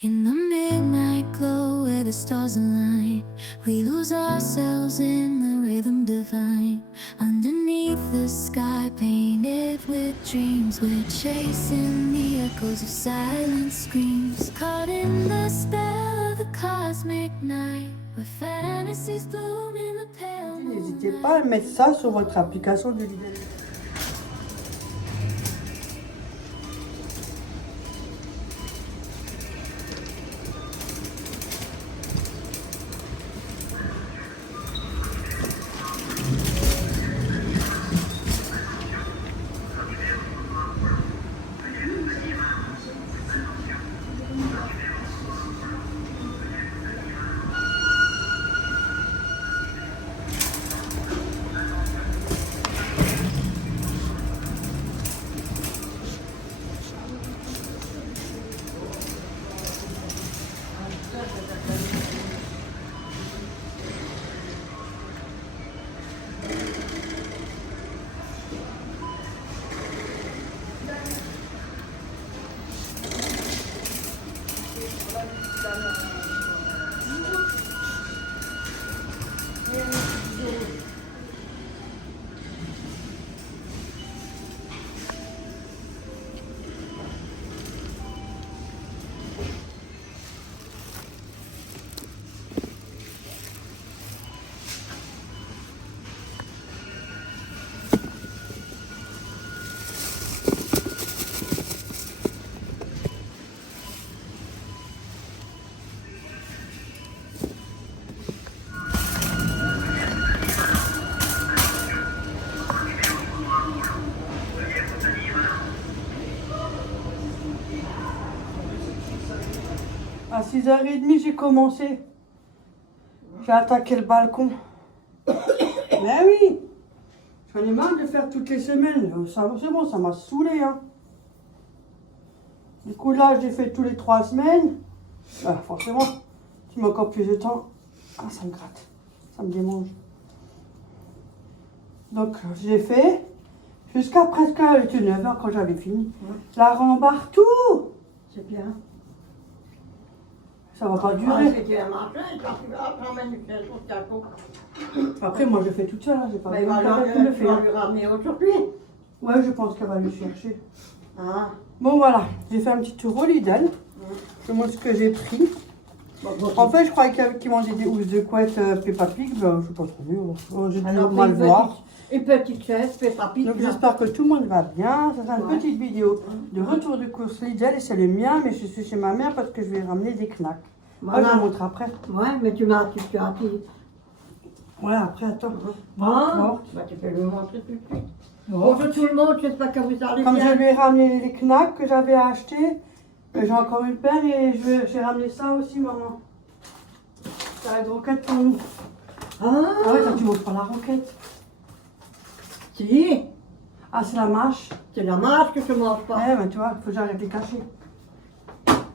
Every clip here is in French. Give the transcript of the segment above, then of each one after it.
In the midnight glow where the stars align, we lose ourselves in the rhythm divine. Underneath the sky painted with dreams, we're chasing the echoes of silent screams. Caught in the spell of the cosmic night, where fantasies bloom in the pale N'hésitez moonlight. pas à mettre ça sur votre application de Lidl. À 6h30, j'ai commencé. J'ai attaqué le balcon. Mais oui, j'en ai marre de faire toutes les semaines. C'est bon, ça m'a saoulé. Hein. Du coup, là, j'ai fait tous les 3 semaines. Forcément, tu mets encore plus de temps. Ah, ça me gratte. Ça me démange. Donc, j'ai fait jusqu'à presque 9h quand j'avais fini. La rembarre tout. C'est bien. Ça va pas Ah, durer. c'était un matin, quand tu vas prendre une pièce au capot. Après, moi, je fais toute seule. Hein. J'ai pas Mais besoin voilà, de le tu vas faire. lui ramener aujourd'hui. Ouais, je pense qu'elle va le chercher. Ah. Bon, voilà. J'ai fait un petit tour au Lidl. Je te montre ce que j'ai pris. Bon, En fait, je croyais qu'ils vendaient des housses de couette Peppa Pig. Ben, je sais pas trop mieux. J'ai dû alors, mal voir. une petite chaise, fait rapide. Donc, j'espère que tout le monde va bien. Ça sera une Ouais. petite vidéo de retour de course Lidl. Et c'est le mien, mais je suis chez ma mère parce que je vais ramener des knacks. Moi, je Voilà. vous montre après. Ouais, mais tu as dit. Ouais, après, attends. Ah, bah, tu peux le montrer tout de suite. Bonjour tout le monde, j'espère que vous allez Comme je bien. lui ai ramené les knacks que j'avais achetés, j'ai encore une paire et j'ai ramené ça aussi, maman. Ça va être roquette pour nous. Ah ouais, Ah, toi tu montres pas la roquette. si, Ah, c'est la mâche. c'est la marche que je ne mange pas. Ouais, mais tu vois, il faut que j'arrête de cacher.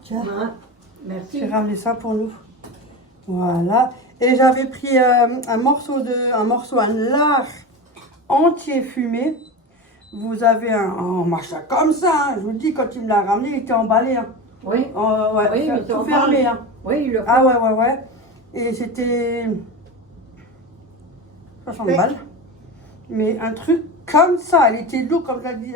Tiens, Ouais, merci. j'ai ramené ça pour nous. Voilà. Et j'avais pris un morceau, un lard entier fumé. Vous avez un machin comme ça. Hein. Je vous le dis, quand il me l'a ramené, il était emballé. Hein. Oui, Ouais, Oui, mais c'est tout emballé. fermé. Hein. oui, il le fait. Ah ouais. Et c'était 60 Mais- balles. Mais un truc comme ça, elle était lourde, comme l'a dit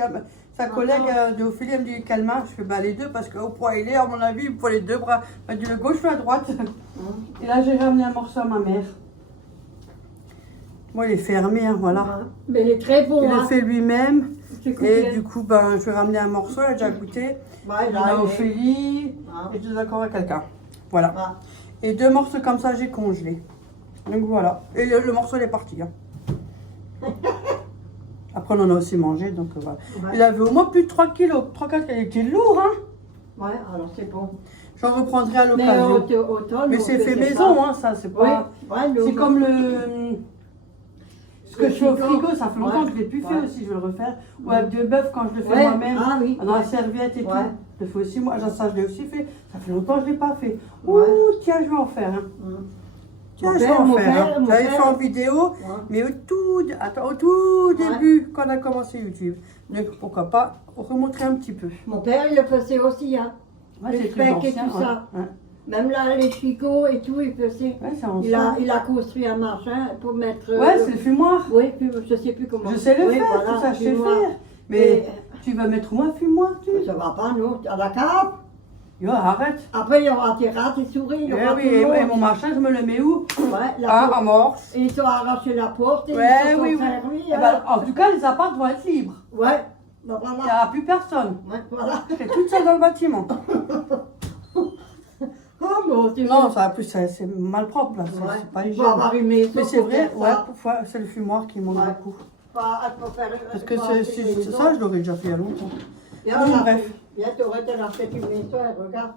sa collègue de Ophélie, elle me dit calma. Je fais bah les deux parce qu'au poids il est, à mon avis, il me faut les deux bras. Elle m'a dit le gauche ou la droite. Et là j'ai ramené un morceau à ma mère. Moi il est fermé, hein, voilà. Mais il est très bon. Il hein. le fait lui-même. C'est Et coupé. du coup, ben, je vais ramener un morceau, elle a déjà goûté. Ouais, Il là, a il est- Ophélie. Ah. Et je les accorde à quelqu'un. Voilà. Ah. Et 2 morceaux comme ça, j'ai congelé. Donc voilà. Et le morceau, il est parti. Hein. Après, on en a aussi mangé, donc voilà. Ouais. Il avait au moins plus de 3 kilos. 3-4 kilos. Il était lourd, hein. Ouais, alors c'est bon. J'en reprendrai à Mais l'occasion. automne, Mais on c'est fait faisait maison, ça. hein, ça. C'est Oui, pas... ouais, nous, C'est comme le... Ce que Le je fais au frigo. frigo, ça fait longtemps Ouais. que je ne l'ai plus fait Ouais. aussi, je vais le refaire. Ou avec de bœuf quand je le fais Ouais. moi-même. Ah oui. Dans la Ouais. serviette et Ouais. tout. Je le fais aussi moi. Ça, je l'ai aussi fait. Ça fait longtemps que je ne l'ai pas fait. Ouais. Ouh, tiens, je vais en faire. Hein. Tiens, Mon je vais père, en mon faire. père, Hein. mon J'avais père. fait en vidéo, Ouais. mais au tout début, quand on a commencé YouTube. Donc pourquoi pas remontrer un petit peu. Mon père, il le faisait aussi, hein. Ouais, les c'est très specs et ancien. tout Ouais. ça. Ouais. Même là, les chicots et tout, il faisait. Ouais, c'est ancien. Il a construit un machin pour mettre. Ouais, c'est le fumoir. Oui, puis je sais plus comment. Je sais le Oui, faire, voilà, tout ça je sais fumoir. faire. Mais Et- tu vas mettre moi fumoir, tu. Ça va pas, non, à la cave. Yo, arrête. Après, il y aura tes rats, tes souris, il y Eh aura oui, tout le et monde. mon machin, je me le mets où? Ouais, la Ah, porte. amorce. Et ils sont arraché la porte et Ouais, ils se sont oui, oui. servis. Eh ben, en tout cas, les apparts vont être libres. Ouais, ben Il n'y voilà. aura plus personne. Ouais, voilà. Je serai toute seule dans le bâtiment. Oh, bon, c'est Non, ça, en plus, c'est mal propre, là. C'est pas Faut hygiène. avoir une maison Mais c'est pour vrai, faire ouais, ça. parfois, c'est le fumoir qui manque Ouais. beaucoup. Faut faire, Parce que faut c'est, acheter une maison. ça, je l'aurais déjà fait il y a longtemps. Viens, Bon, on a bref. fait- Viens, t'aurais déjà fait une maison et regarde.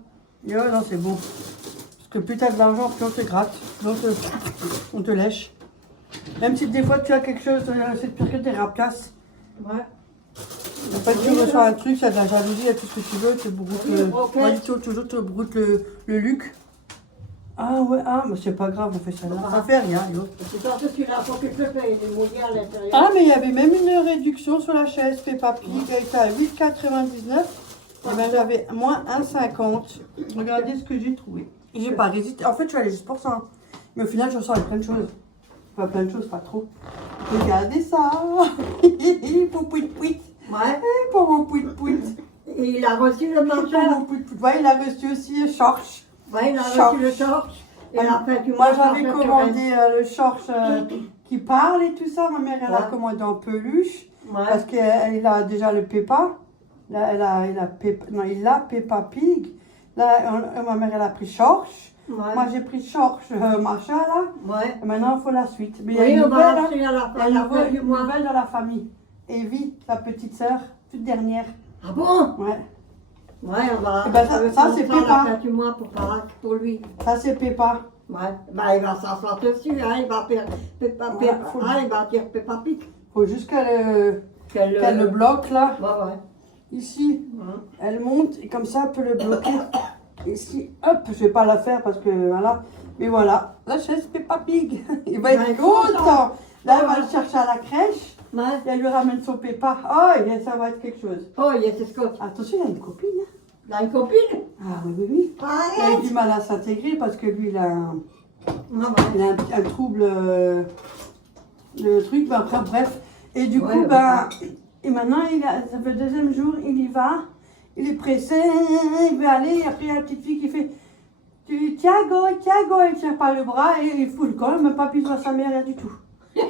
Et ouais, non, c'est bon. Parce que plus t'as de l'argent, plus on te gratte. Donc, on te lèche. Même si des fois tu as quelque chose, c'est pire que tes rapaces. Ouais. En fait, tu reçois un truc, ça a de la jalousie, il y a tout ce que tu veux, tu broutes Oui, ok. moi, dis toujours, tu broutes le luc. Ah ouais, ah, mais c'est pas grave, on fait ça là. Ça fait rien, yo. C'est ça que tu l'as, faut que tu le payes, les mouillés à l'intérieur. Ah, mais il y avait même une réduction sur la chaise Peppa Pig, elle était à 8,99. Et ben j'avais moins 1,50. Regardez ce que j'ai trouvé. Et j'ai pas résisté. En fait, je suis allée juste pour ça. Hein. Mais au final, je ressens avec plein de choses. Pas plein de choses, pas trop. Regardez ça. Pour pouit pouit. Ouais. Pour mon pouit pouit. Et il a reçu le Pour marché. mon pouit pouit. Ouais, il a reçu aussi un shorts. Ouais, il a Shorts. reçu le torche. Et après, tu Moi, manges j'avais la commandé le shorts qui parle et tout ça. Ma mère, elle a Ouais. commandé en peluche. Ouais. Parce qu'il a déjà le Peppa. Là, il a Peppa Pig. Là, ma mère, elle a pris shorts. Ouais. Moi, j'ai pris shorts machin là. Ouais. Et maintenant, il faut la suite. Mais il y a Oui, une on nouvelle, va hein. acheter à la Il y a une fin du mois. nouvelle dans la famille. Evie, la petite sœur, toute dernière. Ah bon? Ouais. Ouais, on va. Eh ben, ça, c'est à la Peppa. fin du mois pour lui. Ça, c'est Peppa. Ouais. Bah, il va s'asseoir dessus, hein. Il va faire Peppa Ouais, Pig. faut- Ah, il va dire Peppa Pig. Faut juste qu'elle Qu'elle le bloque là. Ouais, ouais. Ici. Ouais. Elle monte et comme ça, elle peut le bloquer. Ici, hop, je vais pas la faire parce que voilà. Mais voilà, la chaise Peppa Pig. Il va Ouais, être content. Là, elle va Ouais. le chercher à la crèche. Ouais. Et elle lui ramène son Peppa. Oh, et ça va être quelque chose. Oh, il y a ce Scott. Attention, il a une copine. Hein. Il a une copine? Ah oui, oui, oui. Il a Arrête! du mal à s'intégrer parce que lui, il a un, Ah, ouais. il a un trouble. Le truc, ben, après, bref. Et du Ouais, coup, ouais. ben. Et maintenant, ça fait le deuxième jour, il y va. Il est pressé, il veut aller. Et après, il y a la petite fille qui fait Thiago, il tient pas le bras et il fout le col, même pas puis voit sa mère, rien du tout. Et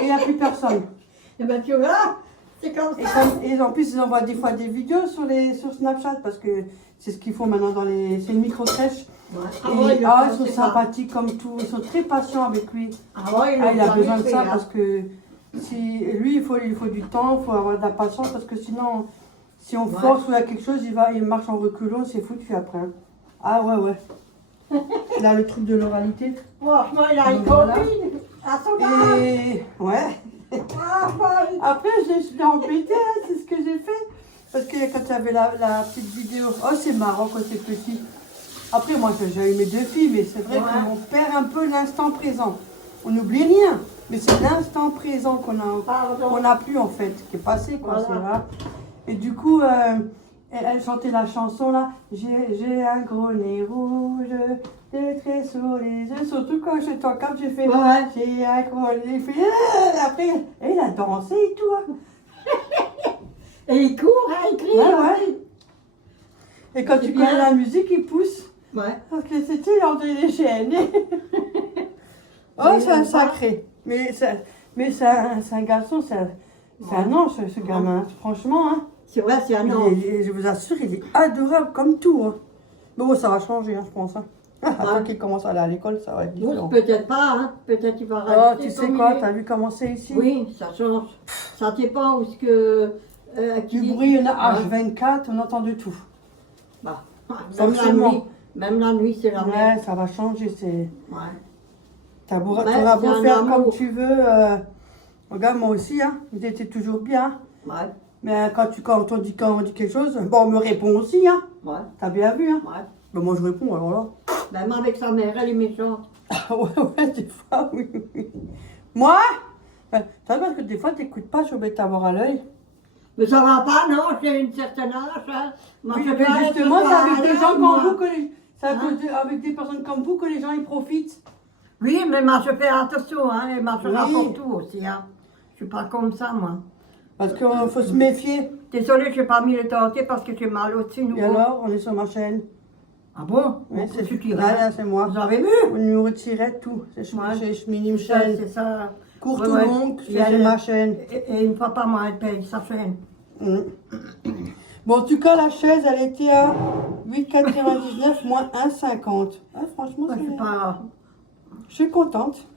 il n'y a plus personne. Eh ben, tu vois, c'est comme Et, ça. et en plus, ils envoient des fois des vidéos sur Snapchat parce que c'est ce qu'ils font maintenant dans les. C'est une micro-crèche. Ouais. Et il ils le sont faisait pas. sympathiques comme tout, ils sont très patients avec lui. Avant, il Ah, il a jamais besoin de fait, ça hein. parce que si lui, il faut du temps, il faut avoir de la patience parce que sinon, si on Ouais. force ou il y a quelque chose, il marche en reculant, c'est foutu après. Hein. Ah ouais, ouais. Il a le truc de l'oralité. Franchement, il a une Donc, voilà. copine. À son âge. Et ouais. Ah, ouais. Après, je l'ai embêté, hein, c'est ce que j'ai fait. Parce que quand tu avais la petite vidéo, oh c'est marrant quand c'est petit. Après, moi j'ai eu mes deux filles, mais c'est vrai Ouais. qu'on perd un peu l'instant présent. On n'oublie rien, mais c'est l'instant présent qu'on Pardon. n'a plus en fait, qui est passé quoi. Voilà. C'est vrai. Et du coup, elle chantait la chanson là. J'ai un gros nez rouge, des traits sur les yeux. Surtout quand j'étais en camp, j'ai fait. Ouais. J'ai un gros nez. Il fait, après, et il a dansé et tout. Hein. Et il court, hein, il crie. Ouais, hein. ouais. Et quand C'est tu bien. connais la musique, il pousse. Ouais. Parce que c'était entre les chaînes. Oh, Mais c'est un on sacré. Mais c'est un garçon, c'est un ange, ce gamin. Franchement, hein. C'est vrai, c'est un ange. Je vous assure, il est adorable comme tout. Hein. Mais bon, ça va changer, hein, je pense. Hein. Après qu'il commence à aller à l'école, ça va être différent. Bon, peut-être pas, hein. Peut-être il va Oh, rester tu sais comme quoi, il est. t'as vu comment c'est ici? Oui, ça change. Ça dépend où ce que. Du qui- bruit, une Ouais. H24, on entend de tout. Bah, même la Forcément. nuit. Même la nuit, c'est la même. Ouais, ça va changer, c'est... Ouais. T'auras Ouais, beau c'est un faire amour. comme tu veux. Regarde, moi aussi, hein, il était toujours bien. Ouais. Mais quand on dit quelque chose, bon, on me répond aussi, hein. Ouais. T'as bien vu, hein. Ouais. Ben, moi, je réponds, alors là. Même avec sa mère, elle est méchante. Ah ouais, des fois, oui. Moi? Ben, ça parce que des fois, t'écoutes pas, je suis obligée de t'avoir à l'œil. Mais ça va pas, non, j'ai une certaine âge. Hein. Moi, Oui, je mais peux aller justement, sur c'est avec la des gens halle, comme moi. vous que les... C'est à Hein? cause avec des personnes comme vous que les gens ils profitent. Oui, mais moi, je fais attention, hein, et moi, je Oui. rapporte tout aussi. Hein. Je suis pas comme ça, moi. Parce qu'il faut se méfier. Désolée, j'ai pas mis le dentier parce que j'ai mal au-dessus, nouveau. Et alors, on est sur ma chaîne. Ah bon? Oui, C'est tu là, là, c'est moi. Vous avez vu? Au numéro de tirette, tout. C'est Ouais. minime C'est ça, chaîne. c'est ça. Courte Ouais, ou ouais. longue, Il y a c'est le- ma chaîne. Et une fois par mois, elle paye sa chaîne. Mm. Bon, en tout cas, la chaise, elle était à 8,99 moins 1,50. Ah, franchement, Moi, je suis pas... je suis contente.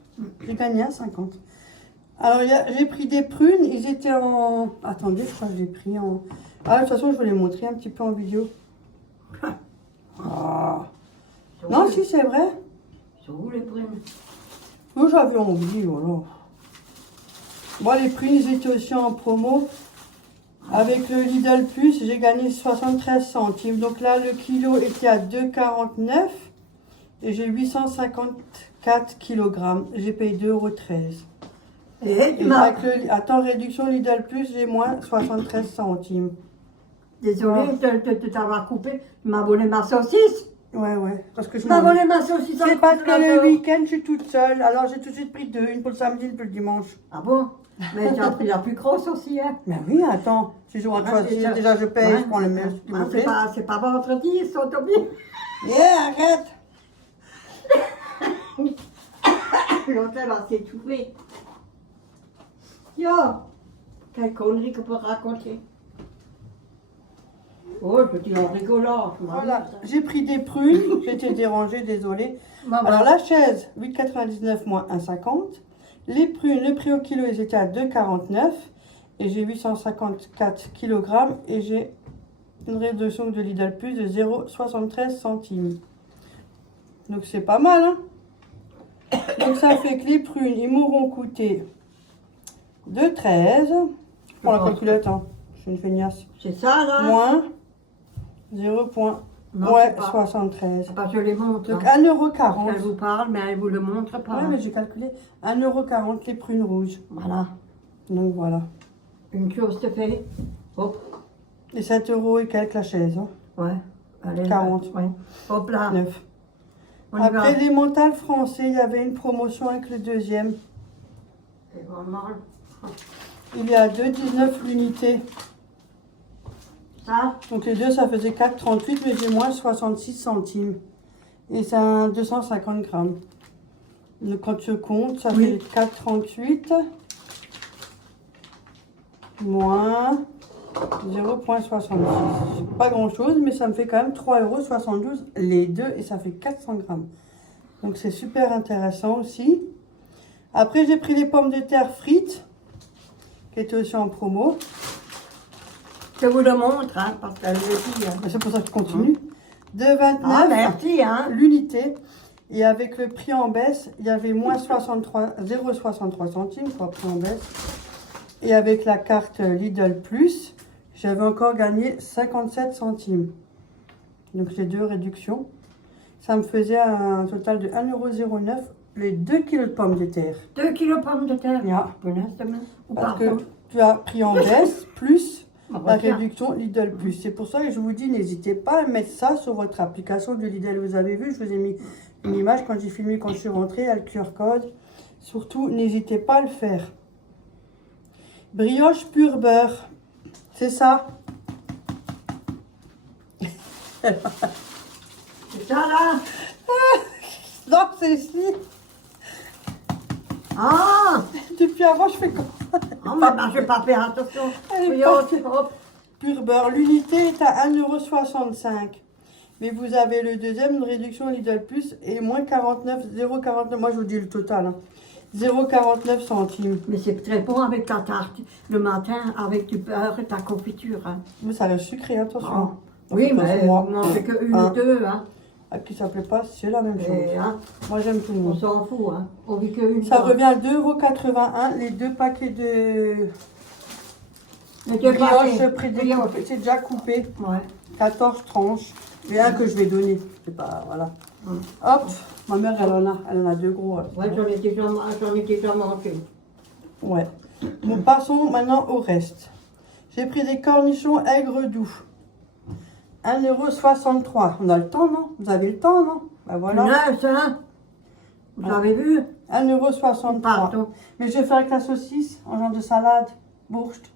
J'ai gagné 1,50. Alors, j'ai pris des prunes. Ils étaient en... Attendez, je crois que j'ai pris en... Ah, de toute façon, je vais les montrer un petit peu en vidéo. Ah. Non, si, c'est vrai. Sont où les prunes? Moi, j'avais envie, voilà. Bon, les prunes, ils étaient aussi en promo. Avec le Lidl Plus, j'ai gagné 73 centimes. Donc là, le kilo était à 2,49 et j'ai 854 kg. J'ai payé 2,13 €. Et tu Et m'as... avec attends, réduction Lidl Plus, j'ai moins 73 centimes. Désolée de t'avoir coupé. Tu m'as volé ma saucisse. Ouais, parce que je Tu m'as m'en... volé ma saucisse. C'est en parce que congélateur. le week-end, je suis toute seule. Alors, j'ai tout de suite pris deux. Une pour le samedi, une pour le dimanche. Ah bon? Mais tu as pris la plus grosse aussi, hein? Mais oui, attends. Si je rentre choisir, déjà je paye, Ouais. je prends le meilleur qui me plaît. C'est pas vendredi, ils sont tombés. Arrête. L'autre, elle va s'étouffer. Yo! Quelle connerie qu'on peut raconter. Oh, je dis en rigolant. je m'en Voilà, dis, ça. j'ai pris des prunes, j'étais dérangée, désolée. Maman. Alors la chaise, 8,99 moins 1,50. Les prunes, le prix au kilo, ils étaient à 2,49. Et j'ai 854 kg et j'ai une réduction de Lidl Plus de 0,73 centimes. Donc c'est pas mal, hein. Donc ça fait que les prunes, ils m'auront coûté 2,13. Je prends la calculette, hein. Je suis une feignasse. C'est ça, là? Moins 0,73. Non, Ouais, c'est pas. 73. C'est pas, je les montre. Donc Hein. 1,40 Elle €. vous parle, mais elle vous le montre pas. Ouais, mais j'ai calculé 1,40 € les prunes rouges. Voilà. Donc voilà. Une chose te fait. Hop. Et 7 € et quelques la chaise. Hein. Ouais. Allez, 40. Ouais. Hop là. 9. On y va. Après les mentales français, il y avait une promotion avec le deuxième. C'est vraiment... Il est à 2,19 l'unité. Ça, Donc les deux, ça faisait 4,38, mais j'ai moins 66 centimes. Et c'est un 250 grammes. Donc quand tu comptes, ça Oui. fait 4,38 moins 0,66. C'est pas grand chose, mais ça me fait quand même 3,72 € les deux et ça fait 400 grammes. Donc c'est super intéressant aussi. Après, j'ai pris les pommes de terre frites qui étaient aussi en promo. je vous le montre, hein, parce qu'elle le dit. Hein. C'est pour ça que je continue. De 29 Ah, merci, hein. l'unité. Et avec le prix en baisse, il y avait moins 0,63 centimes, quoi, prix en baisse. Et avec la carte Lidl Plus, j'avais encore gagné 57 centimes. Donc j'ai deux réductions. Ça me faisait un total de 1,09 € les 2 kilos de pommes de terre. 2 kilos de pommes de terre. Ja. Punaise de main. Ou Parce pardon. que tu as pris en baisse plus Ah, la regarde. réduction Lidl Plus. C'est pour ça que je vous dis, n'hésitez pas à mettre ça sur votre application de Lidl. Vous avez vu, je vous ai mis une image quand j'ai filmé, quand je suis rentrée, il y a le QR code. Surtout, n'hésitez pas à le faire. Brioche pur beurre. C'est ça. C'est ça, là. Non, c'est ici. Ah. Depuis avant, je fais comme ça. Oh, mais ben, je vais pas faire attention. Elle est Oui, partie. hop. Pur beurre. L'unité est à 1,65 €. Mais vous avez le deuxième, une réduction Lidl Plus et moins 0,49. Moi, je vous dis le total. Hein. 0,49 centimes. Mais c'est très bon avec ta tarte le matin, avec du beurre et ta confiture. Hein. Mais ça reste sucré, attention. Ah. Donc, Oui, c'est pas mais pour moi. vous mangez qu'une Hein. ou deux. Hein. À qui ça plaît pas, c'est la même chose. Et, hein, Moi, j'aime tout le on monde. s'en fout. Hein. On vit qu'une Ça fois. revient à 2,81 € les deux paquets de Mais tu brioche pas prédécoupées. C'est déjà coupé. Ouais. 14 tranches. Et un que je vais donner. C'est pas, voilà. Hop, ma mère, elle en a deux gros. elle. Ouais, j'en ai déjà mangé. Ouais. Nous passons maintenant au reste. J'ai pris des cornichons aigre doux. 1,63 €. On a le temps, non? Vous avez le temps, non? Ben voilà. Là, ça, vous avez vu? 1,63 €. Pardon. Mais je vais faire avec la saucisse, en genre de salade, bourste.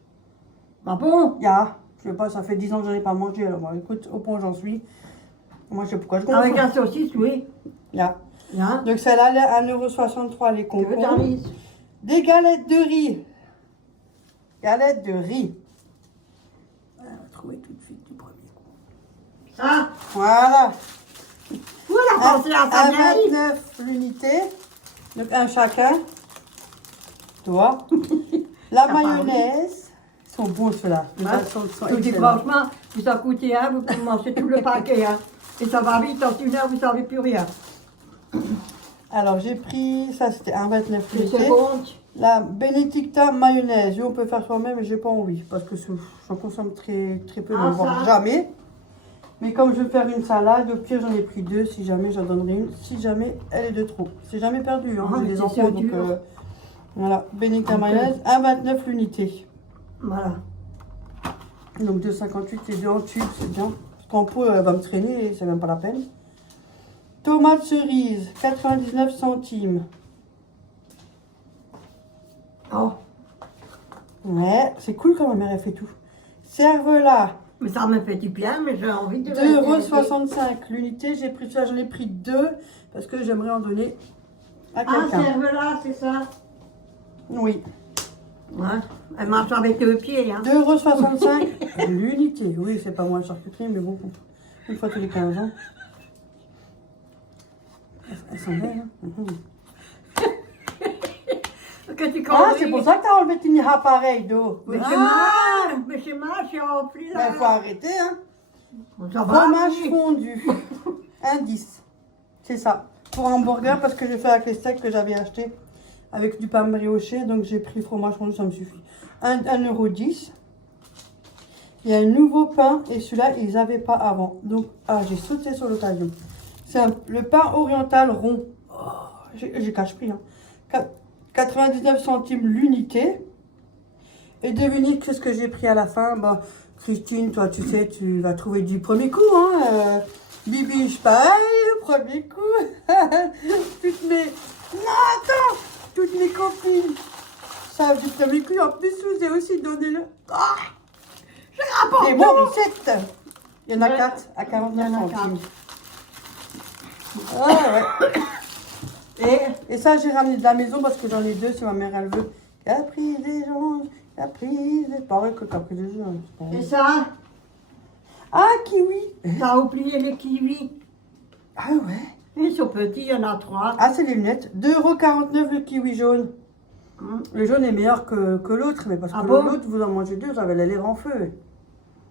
Ah bon? Ya, je sais pas, ça fait 10 ans que j'en ai pas mangé, alors bon, écoute, au point où j'en suis. Moi, je sais pourquoi je gonfle. Avec la saucisse, oui. Ya. Hein? Donc celle-là, elle est 1,63 € les Tu veux concombres. Darlise? Des galettes de riz. Galettes de riz. On va trouver tout de suite du premier coup. Ça? Voilà. Vous la pensez à ta vieille? 1,29 € l'unité. Donc un chacun. Toi. La Ça mayonnaise. Ils sont bons ceux-là. Les Ouais. autres sont Je vous dis excellents. franchement, vous en coûtez un, vous pouvez manger tout le paquet. Hein. Et ça va vite, en 1 heure, vous ne savez plus rien. Alors j'ai pris, ça c'était 1,29 € Les l'unité. secondes, La Benedicta mayonnaise. Oui, on peut faire soi-même, mais j'ai pas envie. Parce que j'en consomme très, très peu, Ah, voire ça. jamais. Mais comme je veux faire une salade, au pire j'en ai pris 2. Si jamais j'en donnerai une. Si jamais elle est de trop. C'est jamais perdu. Hein. Ah, J'ai mais des c'est enfants. dur. Donc, voilà. Benedicta Ok. mayonnaise. 1,29 € l'unité. voilà. Donc 2,58 €, c'est bien en tube, c'est bien. Parce qu'en pot, elle va me traîner et c'est même pas la peine. Tomate cerise, 99 centimes. Oh, Ouais, c'est cool quand ma mère elle fait tout. Cervelas, mais ça me fait du bien, mais j'ai envie de... 2,65 € l'unité. J'ai pris ça, j'en ai pris 2 parce que j'aimerais en donner à Ah, quelqu'un. serve-là, c'est ça? Oui, Ouais. Elle marche avec 2 pieds, hein. 2,65 € l'unité. Oui, c'est pas moins charcuterie, mais bon, une fois tous les 15 ans. Elles sont belles, hein. Mhm. Que tu Ah, conduis. c'est pour ça que t'as enlevé ton appareil d'eau. Mais c'est Ah, mal, mais c'est mal, j'ai rempli ben, là. faut arrêter, hein. Ça va, Fromage oui. fondu. Indice. C'est ça. Pour un hamburger, parce que j'ai fait avec les steaks que j'avais acheté avec du pain brioché. Donc j'ai pris fromage fondu, ça me suffit. 1,10 €. Il y a un nouveau pain et celui-là, ils n'avaient pas avant. Donc, ah, j'ai sauté sur l'occasion. C'est le pain oriental rond. Oh, j'ai cache pris. Hein. 99 centimes l'unité. Et devinez qu'est-ce que j'ai pris à la fin. Bah, Christine, toi, tu sais, tu vas trouver du premier coup. Hein. Bibiche, pareil, premier coup. Toutes mes... Non, attends. Toutes mes copines savent du premier coup. En plus, je vous ai aussi donné le... Ah, j'ai bon, recette. Il y en a Ouais. 4 à 49 Il y en a centimes. Ah, ouais. Et ça, j'ai ramené de la maison parce que j'en ai 2 si ma mère elle veut. Caprice des gens, caprice des... Pareil que caprice des gens. Et ça, Ah, kiwi. t'as oublié les kiwis. Ah ouais. Ils sont petits, il y en a 3. Ah, c'est les lunettes. 2,49 € le kiwi jaune. Hum. Le jaune est meilleur que l'autre, mais parce Ah que bon l'autre, vous en mangez 2, vous avez les lèvres en feu.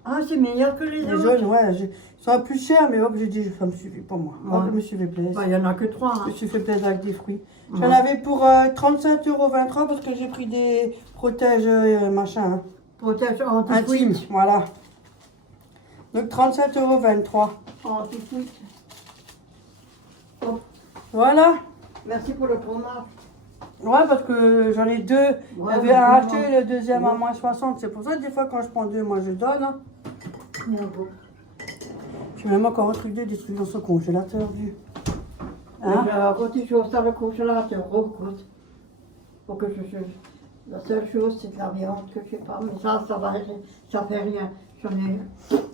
Ah, c'est meilleur que les Les autres. jaunes, ouais, ils sont un peu chers, mais hop, j'ai dit, ça me suffit pour moi. Hop, Ouais. je me suis fait plaisir. Bah, il y en a que 3. Je me suis fait plaisir avec des fruits. Ouais. J'en avais pour 37,23 € parce que j'ai pris des protèges machin, hein, Protège intimes, anti-fuite. voilà. Donc 37,23 €. Anti-fuite. Oh, Voilà. merci pour le fromage. Ouais, parce que j'en ai 2. Ouais, J'avais mais acheté bon, le deuxième à ouais. moins 60. C'est pour ça que des fois, quand je prends 2, moi je donne. Hein. J'ai même encore un truc des trucs dans ce congélateur, vu. Hein? Quand tu choses dans le congélateur, recoute. Faut que je change. La seule chose, c'est de la viande que je sais pas. Mais ça va, ça fait rien. J'en ai. De toute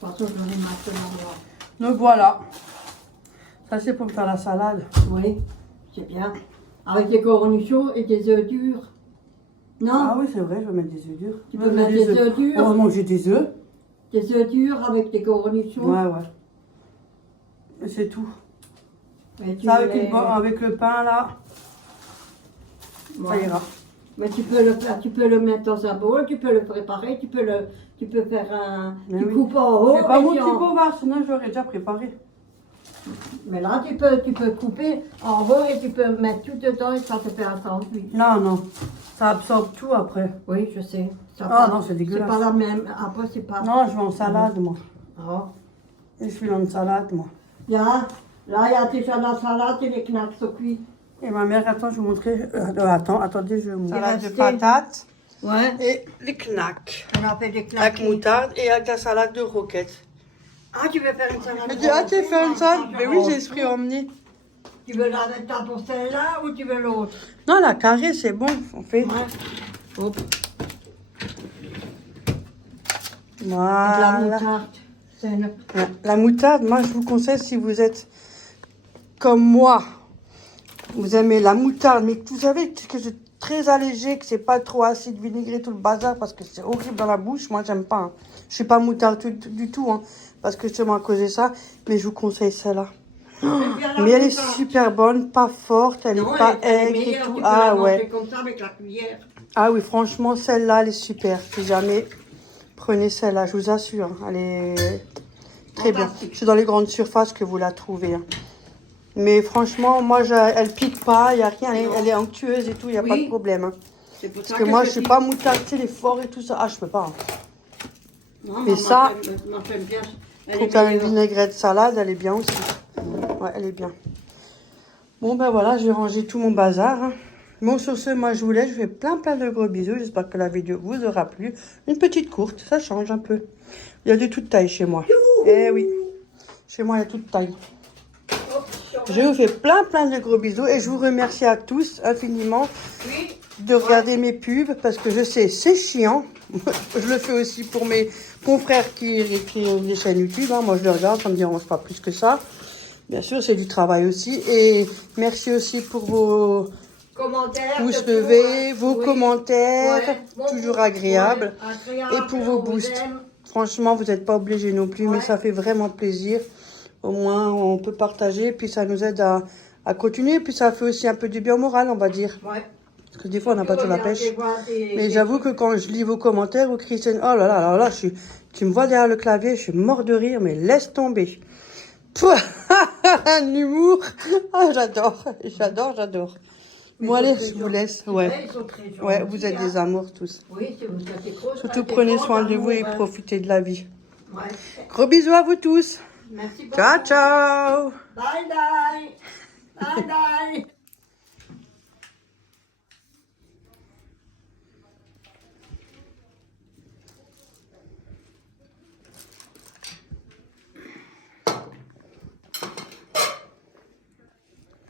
façon, j'en ai maintenant. Moi. Donc voilà. Ça, c'est pour me faire la salade. Oui, c'est bien. Avec des cornichons et des œufs durs. Non, Ah oui, c'est vrai, je vais mettre des œufs durs. Tu peux mettre des œufs durs. On va manger des œufs. des œufs durs avec des cornichons. Ouais, ouais. Et c'est tout. Mais tu Ça, avec, les- avec le pain, là, ça Ouais. ira. Mais tu peux le faire, tu peux le mettre dans un bol, tu peux le préparer, tu peux faire un, Mais tu oui. coupes en haut. C'est pas et mon puis petit en- bovard, sinon je l'aurais déjà préparé. Mais là, tu peux couper en haut et tu peux mettre tout dedans et ça te fait un sandwich. Non, non. Ça absorbe tout après. Oui, je sais. Ça Ah pas- non, c'est dégueulasse. C'est pas la même. Après, c'est pas. Non, je vais en salade, moi. Oh. Et je suis dans une salade, moi. Là, il y a déjà la salade et les knacks au cuit. Et ma mère, attends, je vais vous montrer. Attendez, je vais vous montrer. Salade de patates. Ouais. et les knacks. On a fait des Avec claques. moutarde et avec la salade de roquette. Ah, tu veux faire une salade? Elle dit, ah, tu veux faire une salade? Ah, Mais oui, j'ai esprit emmené. Tu veux la mettre pour celle-là ou tu veux l'autre? Non, la carré, c'est bon, on fait. Ouais. Hop. De la Voilà. moutarde. C'est une... La moutarde, moi, je vous conseille si vous êtes comme moi, vous aimez la moutarde, mais que vous savez que c'est très allégé, que c'est pas trop acide, vinaigré, tout le bazar, parce que c'est horrible dans la bouche. Moi, j'aime pas. Hein. Je suis pas moutarde du tout, hein, parce que justement à cause de ça. Mais je vous conseille celle-là. Mais elle est super bonne, pas forte, elle est pas aigre et tout. Ah ouais. Comme ça avec la cuillère. Ah oui, franchement, celle-là, elle est super. Si jamais, prenez celle-là, je vous assure. Hein, elle est très bien. C'est dans les grandes surfaces que vous la trouvez. Hein. Mais franchement, moi, elle pique pas, il n'y a rien. Elle est onctueuse et tout, il n'y a pas de problème. Hein. Parce que moi, je suis pas moutarde, tu sais, les forts et tout ça. Ah, je peux pas. Hein. Non, mais ça, bien. pour faire une vinaigrette salade, elle est bien aussi. Ouais, elle est bien. Bon, ben voilà, j'ai rangé tout mon bazar. Hein. Bon, sur ce, moi, je vous laisse. Je fais plein de gros bisous. J'espère que la vidéo vous aura plu. Une petite courte, ça change un peu. Il y a de toute taille chez moi. Eh oui, chez moi, il y a toute taille. Je vous fais plein de gros bisous. Et je vous remercie à tous infiniment de regarder mes pubs. Parce que je sais, c'est chiant. Je le fais aussi pour mes confrères qui ont des chaînes YouTube. Hein. Moi, je le regarde, ça me dérange pas plus que ça. Bien sûr, c'est du travail aussi. Et merci aussi pour vos commentaires, pouces levés, vos commentaires, Ouais, toujours agréables. Ouais, agréable, Et pour vos on vous boosts. aime. Franchement, vous n'êtes pas obligés non plus, mais Ouais. ça fait vraiment plaisir. Au moins, on peut partager, puis ça nous aide à continuer. Puis ça fait aussi un peu du bien au moral, on va dire. Ouais. Parce que des fois, on n'a pas trop la pêche. Mais Mais j'avoue que quand je lis vos commentaires, ou Christiane, oh là là, tu me vois derrière le clavier, je suis mort de rire, mais laisse tomber. Pouah, l'humour. Ah, j'adore. Bon, allez, je vous laisse. Ouais. Ouais, vous êtes des amours tous. Oui, si vous êtes gros, Surtout prenez soin de vous et profitez de la vie. Ouais. Gros bisous à vous tous. Merci beaucoup. Ciao, ciao. Bye bye. Bye bye.